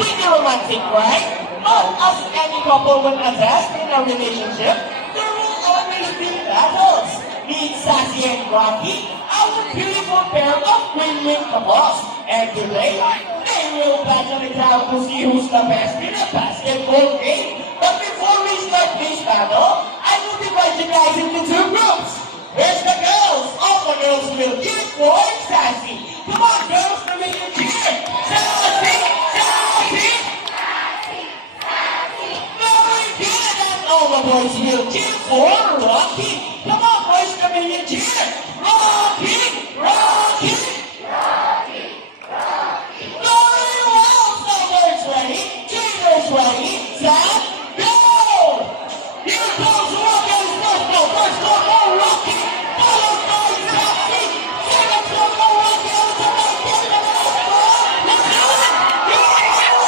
Pretty romantic, right? But as any couple would attest in a relationship, there will always be battles. Meet Sassy and Rocky, our beautiful pair of win-win couples. And today, they will battle it out to see who's the best in a basketball game. But before we start this battle, I will divide you guys into two groups. Here's the girls. All the girls will cheer for Sassy. Come on, girls, to make it cheer. Sassy! Sassy! Very good! And all the boys will cheer for